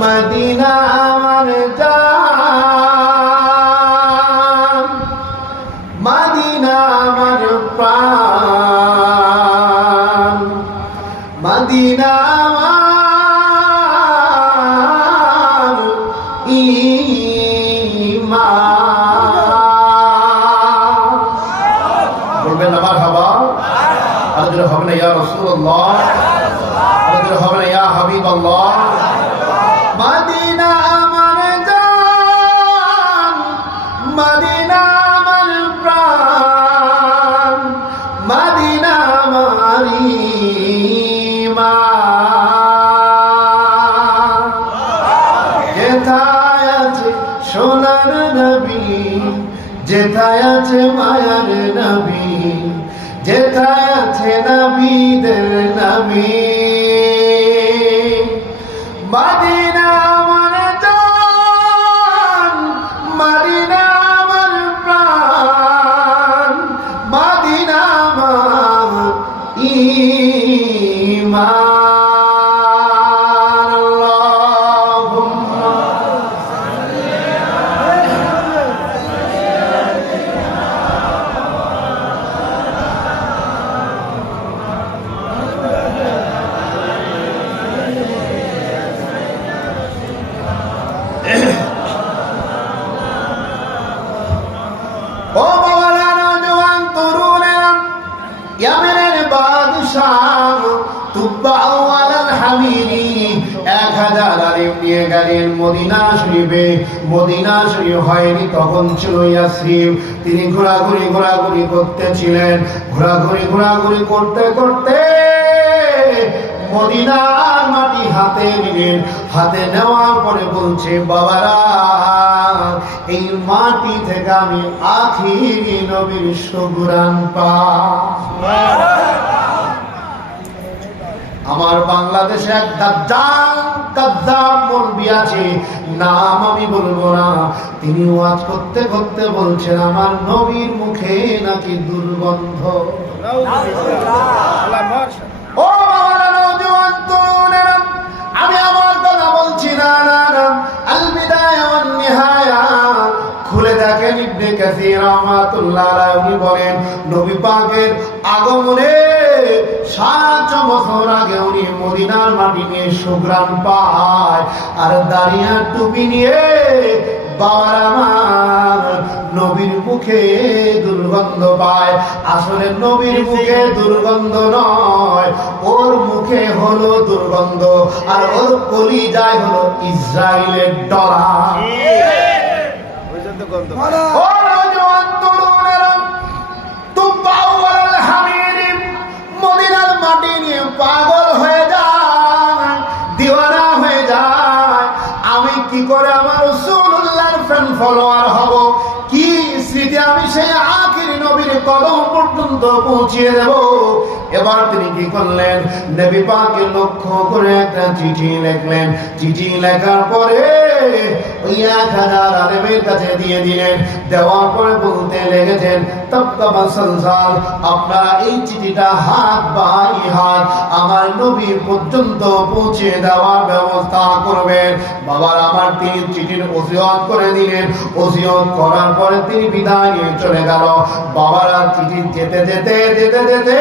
Medina আমার জান, Medina আমার প্রাণ, মদিনা আমার ঈমান। বলবেন না মারহাবা? আর যদি হবে না ইয়া রাসূলুল্লাহ, আর যদি হবে না ইয়া হাবিবাল্লাহ। মদিনা আমার জান, মদিনা আমার প্রাণ, মদিনা আমার ঈমান। যেথায় আছে সোনার নবী, যেথায় আছে মায়ার নবী, যেথায় আছে নবীদের নবী, মদিনা আমার জান, মদিনা আমার প্রাণ, মদিনা আমার ঈমান। আল্লাহুম্মা ও বাবারা, নওজোয়ান তরুণেরা, ইয়ামেনের বাদশাহ তুব্বাউ আলাল হামিরি 1000 আলিম নিয়ে গেলেন মদিনা শরীফে। মদিনা শরীফ হয়নি তখন, ছিল ইয়াসরিব। তিনি ঘোরাঘুরি করতেছিলেন। ঘোরাঘুরি করতে করতে মদিনার মাটি হাতে নিলেন। হাতে নেওয়ার পরে বলছে, বাবারা, এই মাটি থেকে আমি আখিরি নবীর সুঘ্রাণ পাই। আমার বাংলাদেশে এক দাজ্জাল কাযযাব মৌলবি আছে, নাম আমি বলবো না। তিনি ওয়াজ করতে করতে বলছেন, আমার নবীর মুখে নাকি দুর্গন্ধ। ও বাবারা, নওজোয়ান তরুণেরা, আমি আমার কথা বলছি না। আল বিদায়া ওয়ান নিহায়া খুলে দেখেন ইবনে কাসির রাহমাতুল্লাহ আলাইহি, উনি বলেন নবী পাকের আগমনে 700 বছর আগে উনি মদিনার মাটি নিয়ে সুঘ্রাণ পায়, আর দাঁড়িয়ে টুপি নিয়ে বাবার আমার নবীর মুখে দুর্গন্ধ পায়। আসলে নবীর মুখে দুর্গন্ধ নয়, ওর মুখে হলো দুর্গন্ধ, আর ওর কলিজায় হলো ইসরাইলের ডলা। ও নওজোয়ান তরুণেরা, তুব্বাউ আলাল হামিরি মদিনার মাটি নিয়ে পাগল হয়ে যায়, দিওয়ানা হয়ে যায়। আমি কি করে আমার রাসূলুল্লাহর ফ্যান ফলোয়ার হব? কি স্মৃতি আমি সেই আখিরি নবীর কদম পর্যন্ত পৌঁছিয়ে দেব? এবার তিনি কি করলেন, নবী পাককে লক্ষ্য করে একটা চিঠি লিখলেন। চিঠি লেখার পরে ওই 1000 আলেমের কাছে দিয়ে দিলেন। দেওয়ার পরে বলতে লেগেছেন, তাবতাবা সালসাল, আপনারা এই চিঠিটা হাত বাই হাত আমার নবী পর্যন্ত পৌঁছে দেওয়ার ব্যবস্থা করবেন। বাবার আমার তিনি চিঠির ওসিয়ত করে দিলেন। ওসিয়ত করার পরে তিনি বিদায় নিয়ে চলে গেল। বাবারা চিঠি যেতে যেতে যেতে যেতে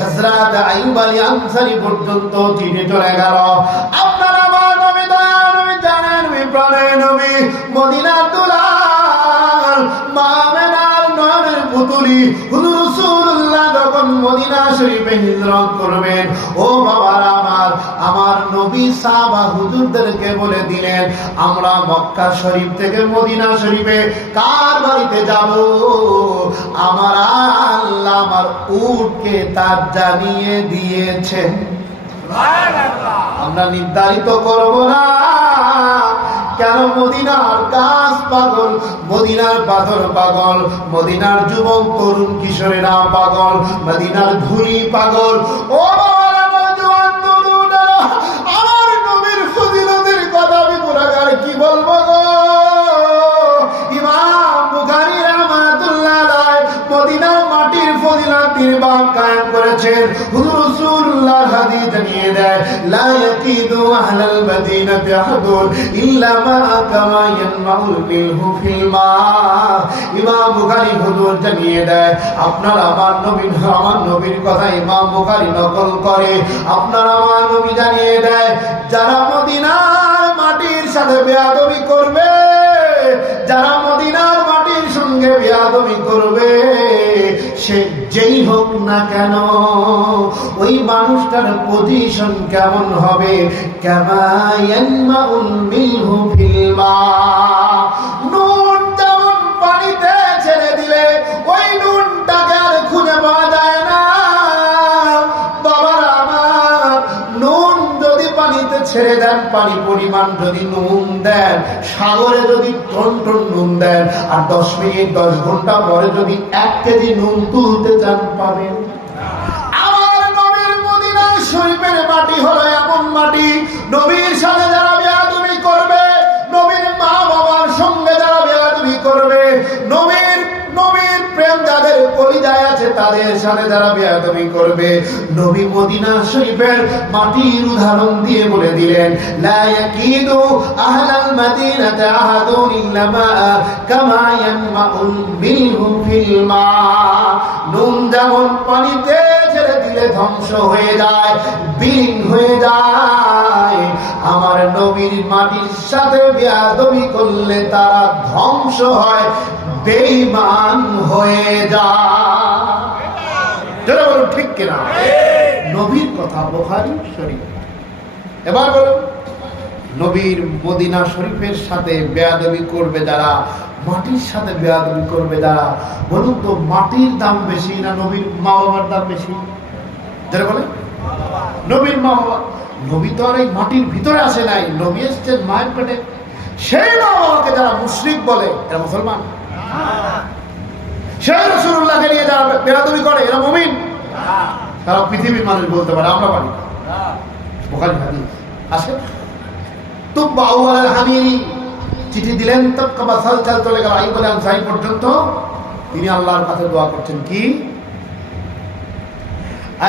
হযরত আইয়ুব আলী আনসারী পর্যন্ত চিঠি চলে গেল। আপনারা আমার নবী দয়ার নবী জানেন, নবী প্রাণের নবী, মদিনার দুলাল, মা আমেনার নয়নের পুতুলি হুজুর রাসূলুল্লাহ যখন মদিনা শরীফে হিজরত করবেন, ও বাবারা আমার নবী সাহাবা হুজুরদেরকে বলে দিলেন, আমরা মক্কা শরীফ থেকে মদিনা শরীফে কার বাড়িতে যাব? আমার আল্লাহ আমার উটকে তার জানিয়ে দিয়েছেন। আমরা নির্ধারিত করব না। কেন? মদিনার গাছ পাগল, মদিনার পাথর পাগল, মদিনার যুবক তরুণ কিশোরেরা পাগল, মদিনার ধুলি পাগল। ও বাবারা, নওজোয়ান তরুণেরা, আমার নবীর ফজিলতের কথা আমি গুনাহগার কি বলবো গো? ইমাম বুখারী রাহমাতুল্লাহ আলাইহি মদিনার মাটির ফজিলত তিনি বাপ কায়েম করেছেন। হুজুর রাসূলুল্লাহ হাদিস জানিয়ে দেয়, লা ইয়াকিদু আহলাল মাদিনাতি আহাদুন ইল্লা মা কামা ইয়ানমাউল মিলহু ফিল মা। ইমাম বুখারী হুজুর জানিয়ে দেয়, আপনার আমার নবীর কথা ইমাম বুখারী নকল করে। আপনার আমার নবী জানিয়ে দেয়, যারা মদিনার মাটির সাথে বেয়াদবি করবে, যারা মদিনার মাটির সঙ্গে বেয়াদবি করবে, সে যেই হোক না কেন, ওই মানুষটার পজিশন কেমন হবে? কামা ইয়ানমাউল মিলহু ফিল মা। নুন যেমন পানিতে ছেড়ে দিলে ওই নুনটাকে আর খুঁজে পাওয়া যায় না। বাবারা আমার, নুন যদি পানিতে ছেড়ে দেন, পানি পরিমাণ যদি নুন দেন, সাগরে যদি টন টন নুন দেন, আর 10 মিনিট 10 ঘন্টা পরে যদি 1 কেজি নুন তুলতে চান, পাবেন? আমার নবীর মদিনা শরীফের মাটি হলো এমন মাটি, নবীর সাথে যারা বেয়াদবি করবে, নবীর মা বাবার সঙ্গে যারা বেয়াদবি করবে, নবীর প্রেম যাদের কলিজায় আছে তাদের সাথে যারা বেয়াদবি করবে, নবী মদিনা শরীফের মাটির উদাহরণ দিয়ে বলে দিলেন, লা ইয়াকিদু আহলাল মাদিনাতি আহাদুন ইল্লা মা কামা ইয়ানমাউল মিলহু ফিল মা। নুন যেমন পানিতে ছেড়ে দিলে ধ্বংস হয়ে যায়, বিলীন হয়ে যায়, আমার নবীর মাটির সাথে বেয়াদবি করলে তারা ধ্বংস হয়, বেঈমান হয়ে যায়। বলুন ঠিক কিনা? নবীর কথা বুখারী শরীফ। এবার বলুন, নবীর মদিনা শরীফের সাথে বেয়াদবি করবে যারা, মাটির সাথে বেয়াদবি করবে যারা, বলুন তো মাটির দাম বেশি না নবীর মা বাবার দাম বেশি? যারা বলে নবীর মা বাবা, নবী তো আর এই মাটির ভিতরে আসে নাই, নবী এসছেন মায়ের পেটে। সেই মা বাবাকে যারা মুশরিক বলে, এরা মুসলমান? সেই রাসূলুল্লাহকে নিয়ে যারা বেয়াদবি করে, এরা মুমিন? তারা পৃথিবীর মানুষ বলতে পারে, আমরা পারি। বুখারী হাদিস আসে, তুব্বা আউয়াল হামিরি চিঠি দিলেন, তক্কাবা সালসাল চলে গেল আইয়ুব আনসারী পর্যন্ত। তিনি আল্লাহর কাছে দোয়া করছেন, কি?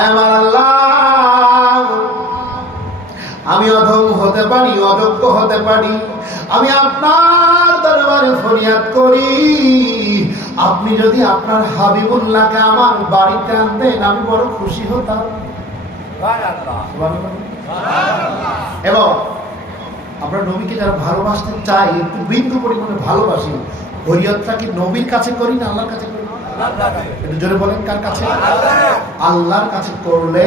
আমার আল্লাহ, আমি অধম হতে পারি, অযোগ্য হতে পারি, আমি আপনার দরবারে ফরিয়াদ করি, আপনি যদি আপনার হাবিবুল্লাহকে আমার বাড়িতে আনতেন আমি বড় খুশি হতাম। এবং আমরা নবীকে যারা ভালোবাসতে চাই, একটু বিন্দু পরিমাণে ভালোবাসি, ফরিয়াদটা কি নবীর কাছে করি না আল্লাহর কাছে করি? একটু জোরে বলেন, কার কাছে? আল্লাহর কাছে করলে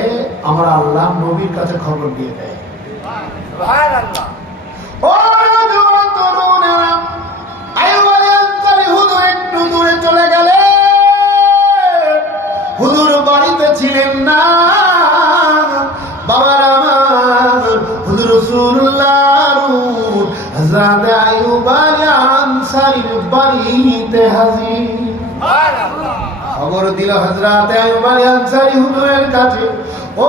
আমার আল্লাহ নবীর কাছে খবর দিয়ে দেয়। একটু দূরে চলে গেলে, হুজুর বাড়িতে ছিলেন না। বাবার আমার, হুজুর রাসূলুল্লাহ হযরত আইয়ুব আনসারীর বাড়িতে হাজির। খবর দিল হযরত আইয়ুব আনসারী হুজুরের কাছে, ও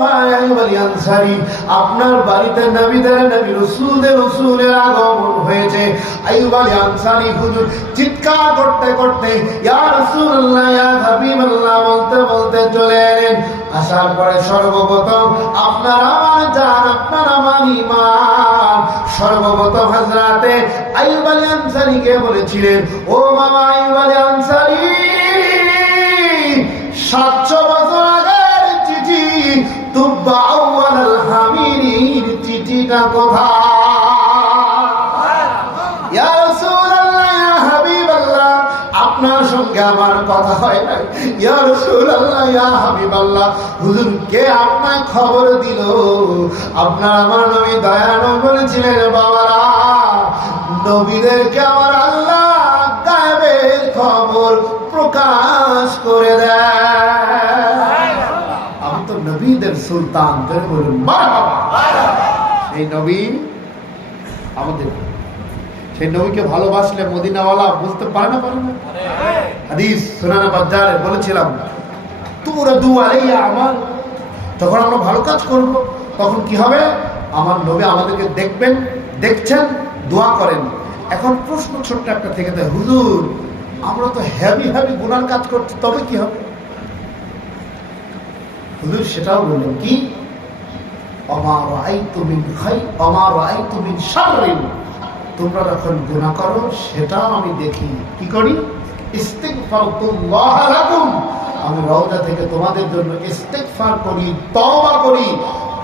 ভাই আইয়ুব আনসারী, আপনার বাড়িতে নবীদের নবী রাসূলের আগমন হয়েছে। আইয়ুব আনসারী হুজুর চিৎকার করতে করতে ইয়া রাসূলুল্লাহ, ইয়া হাবিবাল্লাহ বলতে বলতে চলে এলেন। আসার পরে সর্বপ্রথম আপনার আমার জান, আপনার আমার ঈমান, সর্বপ্রথম হযরত আইয়ুব আনসারীকে বলেছিলেন, ও মামা আইয়ুব আনসারী, 700 বছর আগের চিঠি, তুব্বা আউয়াল হামিরির চিঠিটা কোথায়? ইয়া রাসূলুল্লাহ, ইয়া হাবিবাল্লাহ, আপনার সঙ্গে আমার কথা হয় না। ইয়া রাসূলুল্লাহ, ইয়া হাবিবাল্লাহ, হুজুরকে আপনার খবর দিল, আপনার আমার নবী দয়ানু বলেছিলেন, বাবারা, নবীদেরকে আমার আল্লাহ গায়েবের খবর প্রকাশ করে দেয়। আমি তো নবীদের সুলতান, বলুন মারহাবা। সেই নবী আমাদের, সেই নবীকে ভালোবাসলে মদিনাওয়ালা বুঝতে পারে না, পারে না? হাদিস সুনানে বাজ্জারে বলেছিলাম, তুরাদু আলাইয়া আমাল, যখন আমরা ভালো কাজ করব তখন কি হবে? আমার নবী আমাদেরকে দেখবেন, দেখছেন, দোয়া করেন। এখন প্রশ্ন ছোট্ট একটা থেকে যায়, হুজুর আমরা তো হেভি গুনার কাজ করছি, তবে কি হবে? হুজুর সেটাও বললেন কি, ওমা রাআইতু মিন ওমা রাআইতু মিন শাররিন, তোমরা যখন গুনাহ করো সেটাও আমি দেখি। কি করি? ইস্তিগফারতুল্লাহ লাকুম, আমি রওজা থেকে তোমাদের জন্য ইস্তিগফার করি, তওবা করি,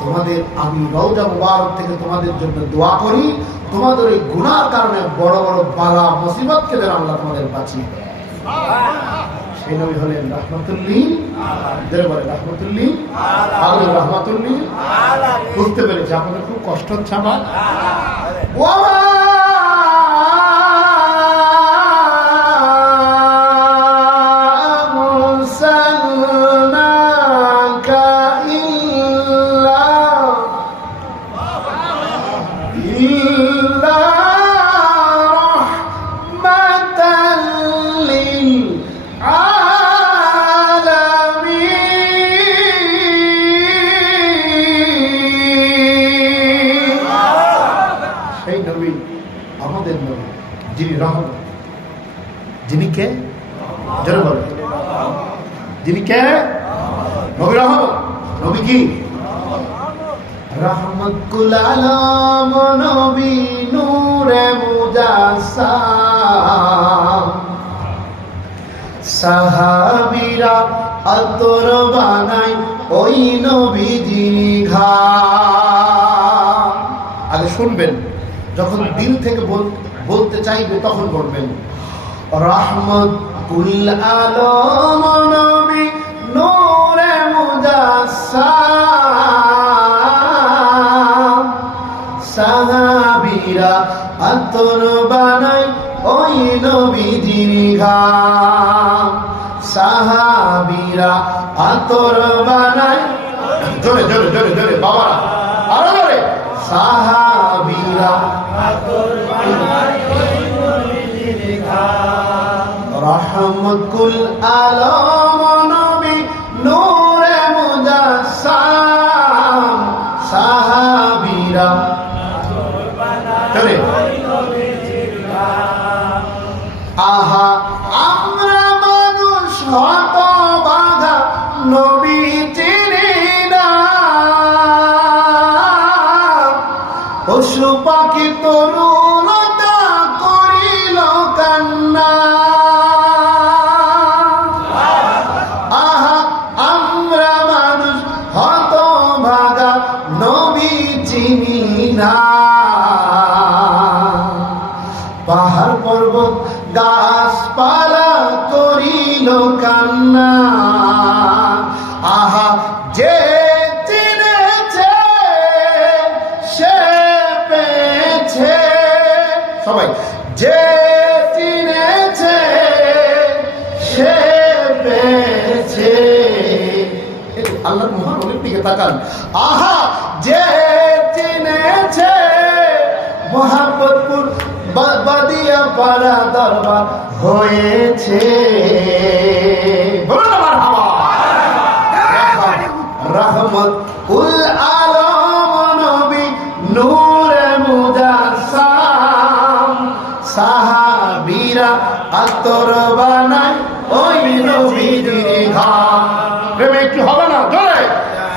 তোমাদের আমি রওজা মুবারক থেকে তোমাদের জন্য দোয়া করি, তোমাদের এই গুনার কারণে বড় বড় বালা মুসিবতকে যেন আল্লাহ তোমাদের বাঁচিয়ে দেয়। সেই নবী হলেন রাহমাতুল্লিল আলামিন, রাহমাতুল্লিল আলামিন, রাহমাতুল্লিল আলামিন। বুঝতে পেরেছি আপনাদের খুব কষ্ট হচ্ছে আমার। যিনি কে? জোরে বলেন, যিনি কে? নবী রহমত। নবী কি? রহমতুল আলম নবী, নূরে মুজাসসাম, সাহাবীরা আতর বানাই ওই নবীজির ঘাম। আগে শুনবেন, যখন দিল থেকে বলতে চাইবে তখন বলবেন রহমতুল আলম নবী, নূরে মুজাসসাম, সাহাবীরা আতর বানাই ওই নবীজির ঘাম, সাহাবীরা আতর বানাই। জোরে জোরে জোরে জোরে বাবা, আরো জোরে। সাহাবীরা আতর বানাই ওই নবীজির ঘাম, রহমতুল আলম নবী, নূরে মুজাসসাম, সাহাবীরা আতর বানাই ওই নবীজির ঘাম। আহা আমরা মানুষ হতভাগা, নবী চিনি না, পশু পাখি তরুলতা করিল কান্না। আহা আমরা মানুষ হতভাগা, নবী চিনি না, পাহাড় পর্বত গাছপালা করিল কান্না। আহা যে চিনেছে সে পেয়েছে, সবাই যে চিনেছে সে পেয়েছে। আল্লাহর মহান অনেক দিকে তাকান। আহা যে চিনেছে মোহাম্মদপুর বাদিয়া পাড়া দরবার হয়েছে। রহমতুল আলম নবী, নূরে মুজাসসাম, সাহাবীরা আতর বানাই ওই নবীজির ঘাম। প্রেমে একটু হবে না? জোরে।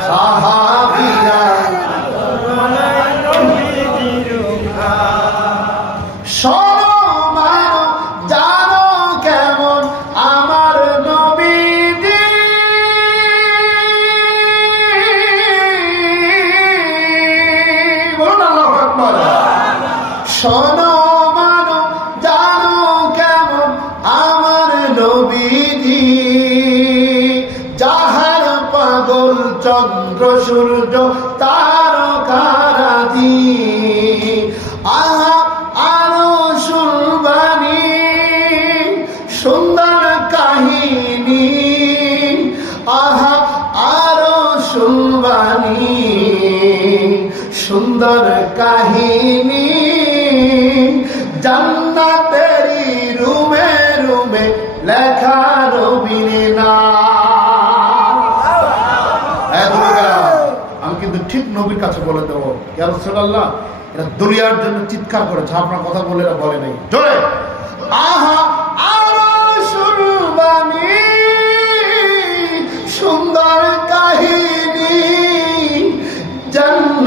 সাহাবীরা আতর বানাই নবীজির ঘাম। শোনো মানো জানো কেমন আমার নবীজি, বলুন আল্লাহু আকবার। শোনো মানো জানো কেমন আমার নবীজি, যাহার পাগল চন্দ্র সূর্য তারকারাজি। আহা আরো শুনবানি সুন্দর কাহিনী, আহা আরো শুনবানি সুন্দর কাহিনী, জান্নাতেরি রুমে রুমে লেখা নবীর নাম। আমি কিন্তু ঠিক নবীর কাছে বলে দেবো, ইয়া রাসূলুল্লাহ এরা দুনিয়ার জন্য চিৎকার করেছে, আপনার কথা বলে এরা বলে নাই। জোরে। আহা আরো শুনবানি সুন্দর কাহিনী,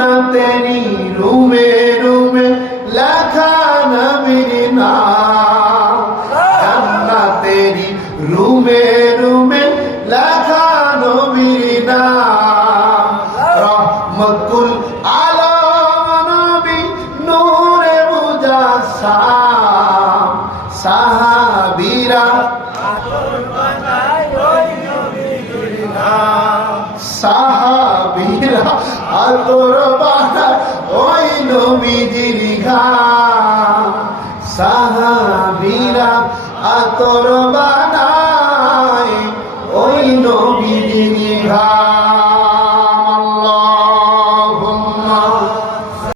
জান্নাতেরি রুমে রুমে লেখা নবীর নাম, জান্নাতেরি রুমে রুমে লেখা নবীর নাম। রহমতুল আলম নবী নূরে মুজাসসাম, সাহাবীরা সাহাবীরা আতর বানায় ওই নবীজির ঘাম, সাহাবীরা আতর বানায়